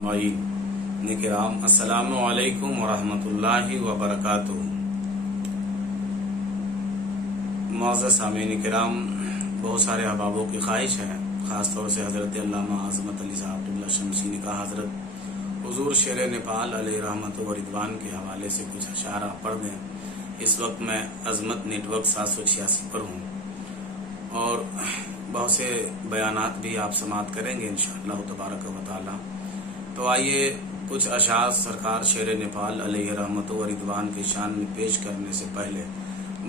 किराम अस्सलामु अलैकुम वरहमतुल्लाहि वबरकातुहू। मुअज़्ज़ज़ सामीन किराम, बहुत सारे अहबाबों की ख्वाहिश है, खासतौर से हजरत अल्लामा अज़मत अली साहब क़िबला शमसी का हजरत हुजूर शेर नेपाल अलैहि रहमत व रिदवान के हवाले से कुछ अशारा पढ़ दें। इस वक्त मैं अज़मत नेटवर्क 786 पर हूँ और बहुत से बयानात भी आप समाअत करेंगे इंशाअल्लाह तबारक व तआला। तो आइए कुछ अशार सरकार शेर नेपाल अलैहि रहमत व रिदवान की शान में पेश करने से पहले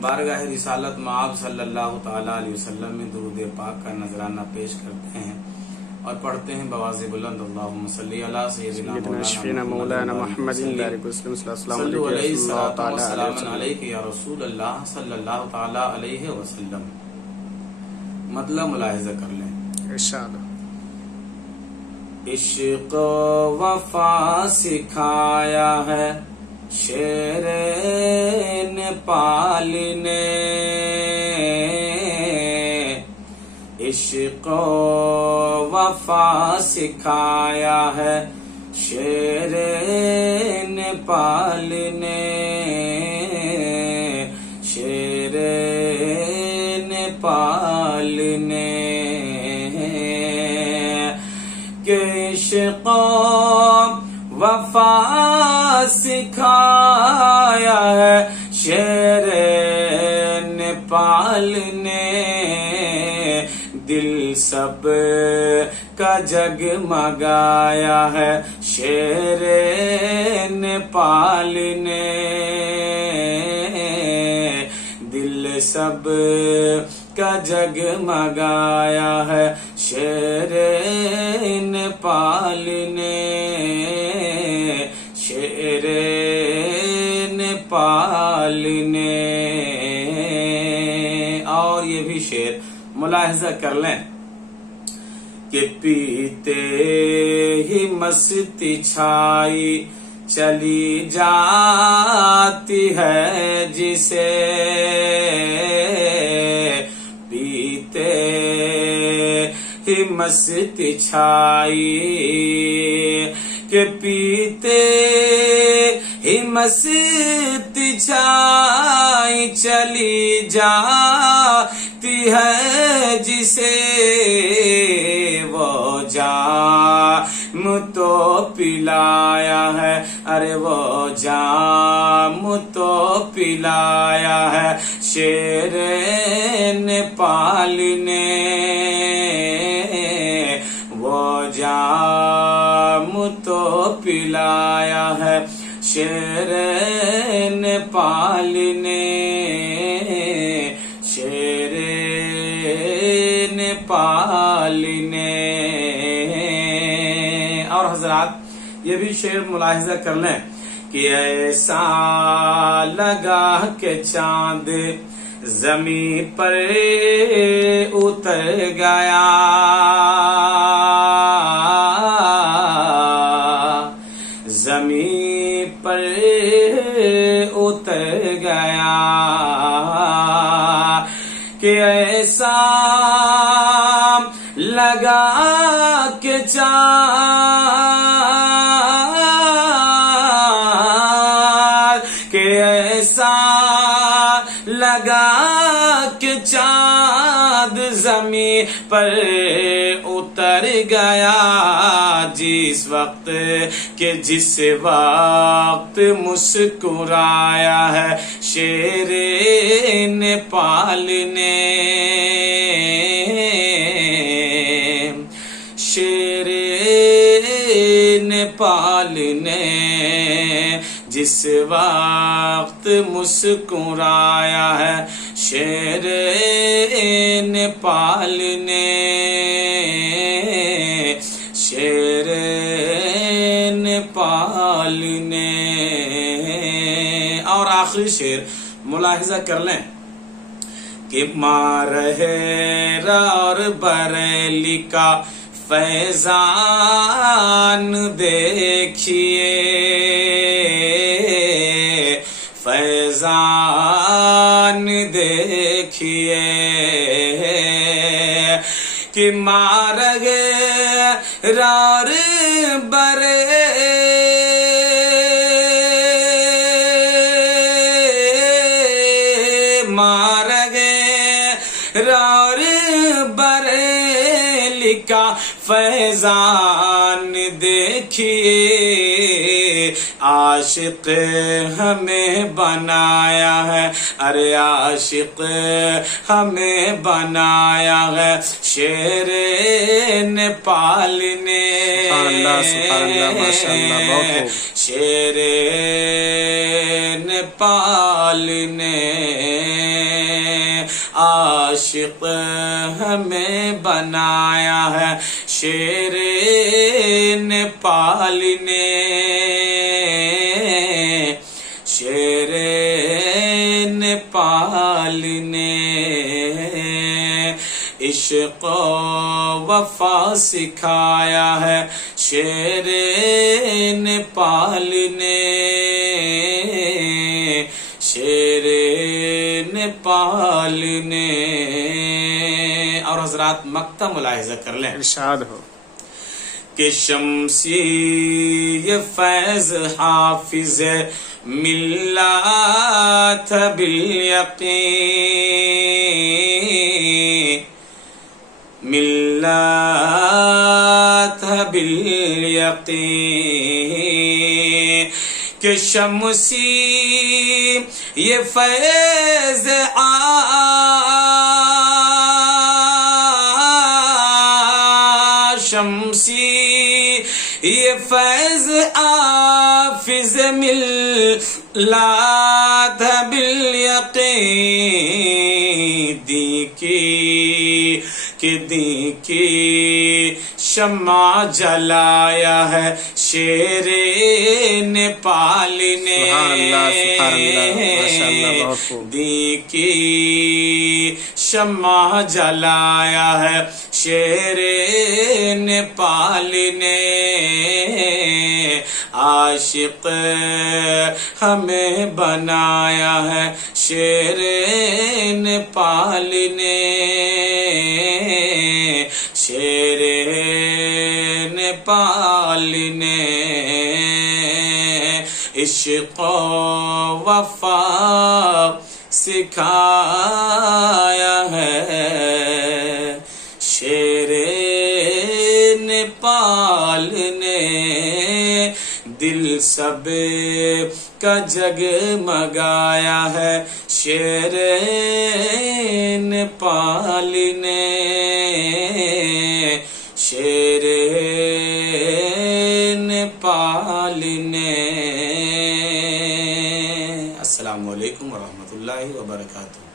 बारगाह रिसालत मआब सल्लल्लाहु तआला अलैहि वसल्लम में दुरूद पाक का नजराना पेश करते हैं और पढ़ते हैं बवाज़े बुलंद अल्लाहुम्मा सल्ली अला सय्यिदिना मौलाना मुहम्मदिन सल्लल्लाहु अलैहि या रसूल अल्लाह सल्लल्लाहु तआला अलैहि वसल्लम। मतलब मुलाहिजा कर लें। इरशाद। इश्क़ वफा सिखाया है शेर नेपाल ने, इश्क़ वफा सिखाया है शेर नेपाल ने, शेर नेपाल ने। इश्क़ वफा सिखाया है शेर नेपाल ने, दिल सब का जगमगाया है शेर नेपाल ने, दिल सब का जगमगाया है शेर नेपाल ने, शेर नेपाल ने। और ये भी शेर मुलाहिजा कर लें कि पीते ही मस्ती छाई चली जाती है जिसे, पीते ही मस्ती छाई के पीते ही मस्ती छाई चली जाती है जिसे, वो जाम तो पिलाया है, अरे वो जाम तो पिलाया है शेर नेपाल ने, वो जाम तो पिलाया है शेर नेपाल ने, शेर नेपाल ने। और हजरात ये भी शेर मुलाहिजा कर लें कि ऐसा लगा के चांद जमीन पर उतर गया, जमीन पर उतर गया, कि ऐसा लगा के चाँद, कि ऐसा लगा के चाँद जमीन पर उतर गया, जिस वक्त के जिस वक्त मुस्कुराया है शेर नेपाल ने, शेर नेपाल ने, जिस वक्त मुस्कुराया है शेर नेपाल ने, शेर नेपाल ने। और आखिरी शेर मुलाहिजा कर लें कि मारहेरा और बरेली का फैजान देखिए, फैजान देखिए, कि मारगे रार बरे फैजान देखिए, आशिक हमें बनाया है, अरे आशिक हमें बनाया है शेरे नेपाल ने। शेरे नेपाल ने आशिक हमें बनाया है शेरे नेपाल ने। शेरे नेपाल ने इश्क वफा सिखाया है शेरे नेपाल ने। शेरे नेपाल ने। और हजरात मक्ता मुलाहिजा कर लें, इरशाद हो कि शम्सी ये फैज हाफिज मिल्लत बिल यकीन, मिल्लत बिल यकीन, कि शम्सी ये फैज शम्सी ये फैज आफिज मिल्लत बिल यकीन, दी की शम्मा जलाया है शेरे नेपाल ने। दी की शम्मा जलाया है शेरे नेपाल ने। आशिक हमें बनाया है शेरे नेपाल ने। शेरे नेपाल ने इश्क वफा सिखाया है शेरे नेपाल ने। दिल सब का जगमगाया है शेरे नेपाल ने। शेरे नेपाल ने। अस्सलामु अलैकुम व रहमतुल्लाहि व बरकातुहू।